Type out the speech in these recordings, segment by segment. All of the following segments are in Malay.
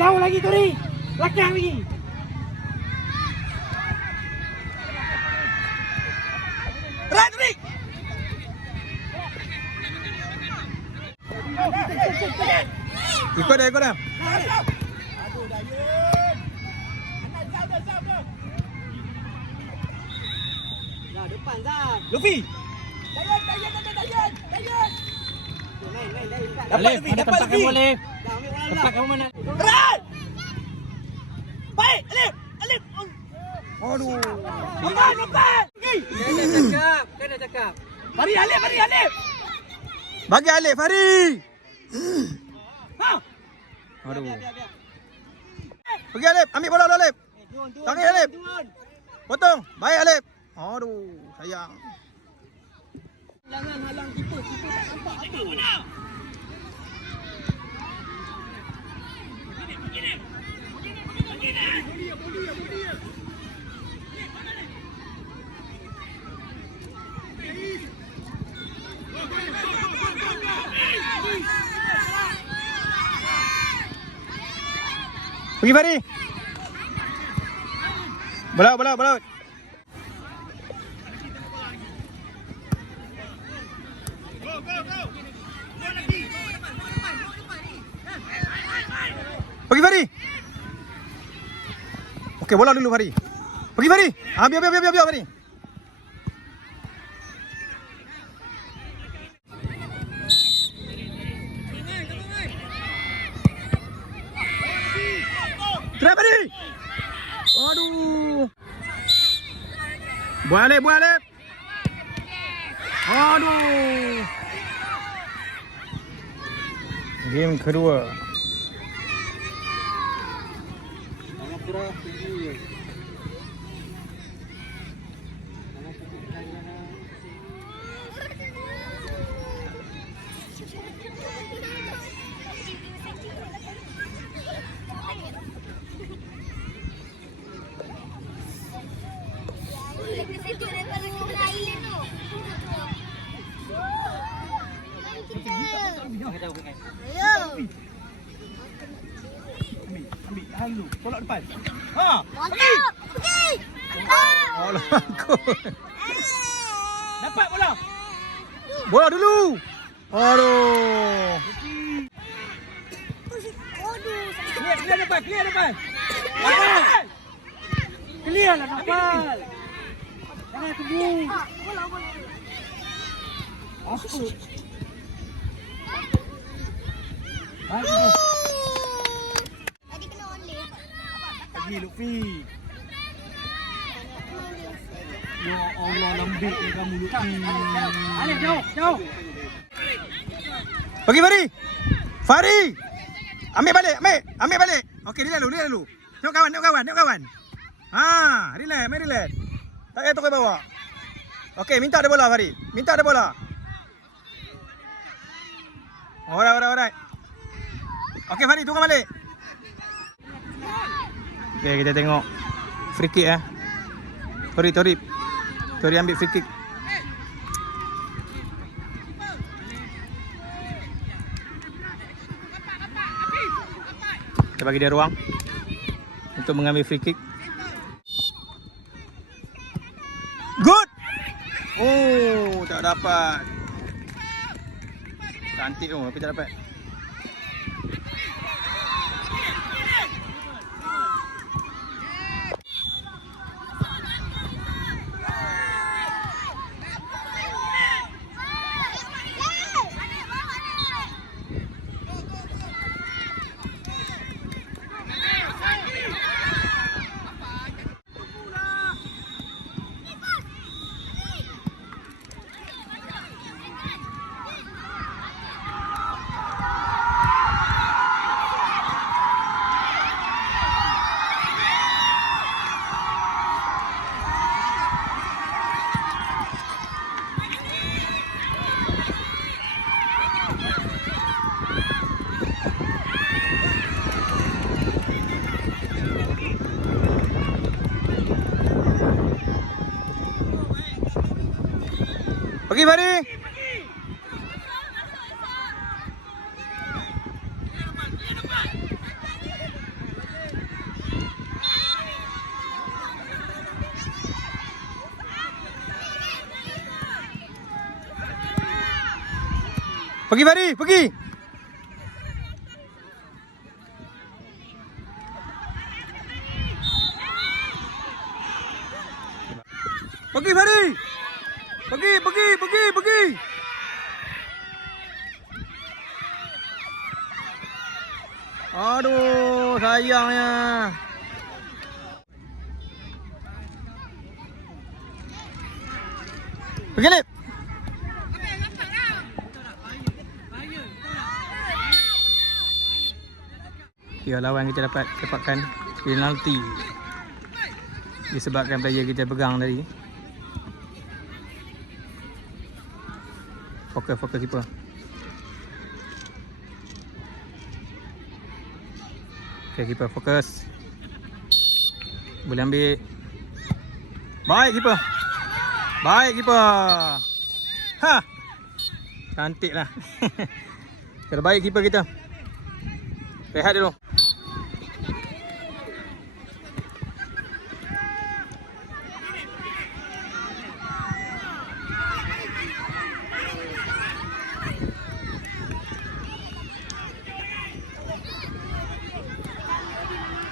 Jauh lagi Tori. Belakang lagi. Berat Tori. Ikut dah, ikut dah. Aduh dah Yun. Anak Zam dah. Dah depan Zam. Luffy. Dayan. Dapat Luffy, dapat Luffy. Boleh. Dah ambil bola. Tempat kamu mana? Berat. Baik, Alif. Aduh. Lompat. Dia dah cakap. Mari Alif. Bagi Alif, Fari. Ha. Aduh. Pergi Alif, ambil bola Alif. Tangan Alif. Potong. Baik Alif. Aduh, sayang. Jangan halang kita tak nampak apa. Pergi Fari. Bola. Pergi Fari. Okey, bola dulu Fari. Pergi Fari. Biar Fari. Try Fari. Aduh. Buat Alif. Aduh. Game kedua. Ambil dulu. Tolak depan. Ha. Pergi. Alah aku. Dapat bola. Bola dulu. Aduh. Clear depan. Clear lah dapat. Jangan tunggu. Bola. Aku. Tadi kena only. Pergi Luffy. Ya Allah, lembik ni kamu Luffy. Alif jauh. Pergi Fari. Ambil balik. Okey, dia lalu. Tengok kawan. Ha, relax. Tak payah tukar bawa. Okey, minta ada bola Fari. Alright. Okey Fari, tukar balik. Okey, kita tengok free kick Tori ambil free kick. Kita bagi dia ruang untuk mengambil free kick. Good. Oh, tak dapat. Cantik tu, tapi tak dapat. Pergi Fari. Pergi Fari, pergi. Pergi Fari. Pergi. Aduh, sayangnya. Pergi Lip. Ya, lawan kita dapatkan penalti disebabkan player kita pegang tadi. Fokus keeper. Okay, keeper fokus. Boleh ambil. Baik keeper. Ha. Cantiklah. Terbaik keeper kita. Rehat dulu.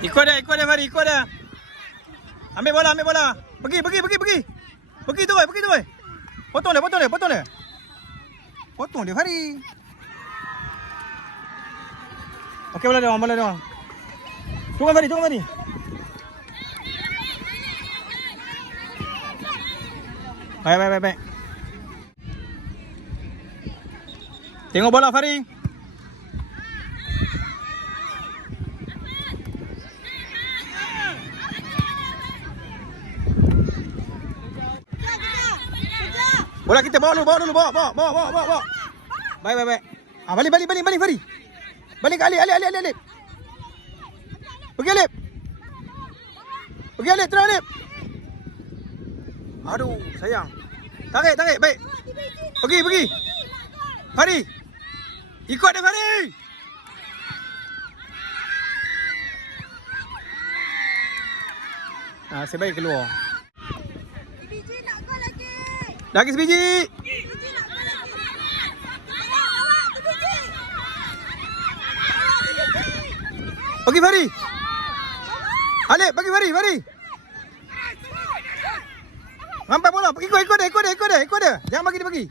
Ikut dia Fari, ikut dia. Ambil bola. Pergi. Pergi tu, boy. Potong dia. Potong dia Fari. Okey, bola dia. Tunggu Fari. Baik. Tengok bola Fari. Bola kita bawa dulu. Baik. Ah, balik Fari. Balik ke Alip. Pergi Alip, terus Alip. Aduh, sayang. Tarik, baik. Pergi. Fari. Ikut dia Fari. Ah, sebaik keluar. Biji nak gol lagi. Lagi sebiji. Pergi Fari. Alip, pergi Fari. Nampak bola, ikut dia. Jangan bagi dia pergi.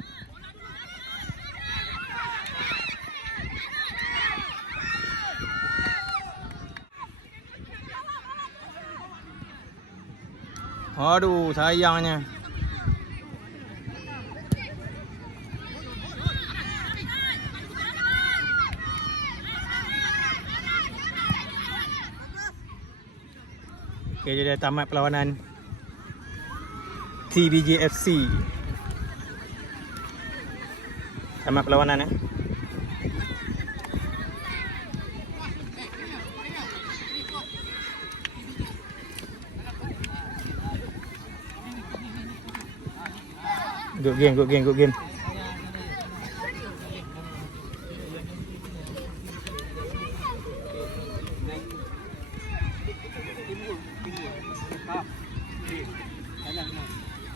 Aduh, sayangnya. Okay, dia dah tamat perlawanan TBJ FC. Tamat perlawanan Good game.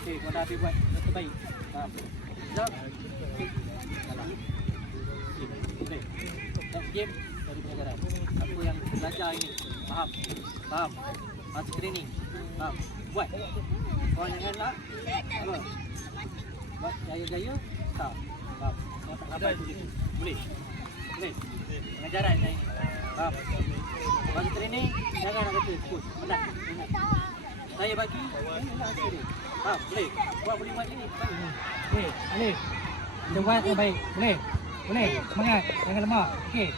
Okey, kau dah habis buat yang terbaik. Faham? Sekejap. Okey. Salah. Okey. Next game dari pengajaran. Apa yang belajar ini? Faham? Masa training. Faham? Buat. Kau jangan nak apa? Buat gaya-gaya. Tak. Faham? Kau tak dapat tu. Boleh? Pengajaran saya ini. Faham? Masa training, jangan nak kata push. Penat. Saya bagi, ini lah hasil dia. Boleh? Boleh buat ini. Okey, Alif. Kita buat yang baik. Boleh? Semangat. Jangan lemah. Okey.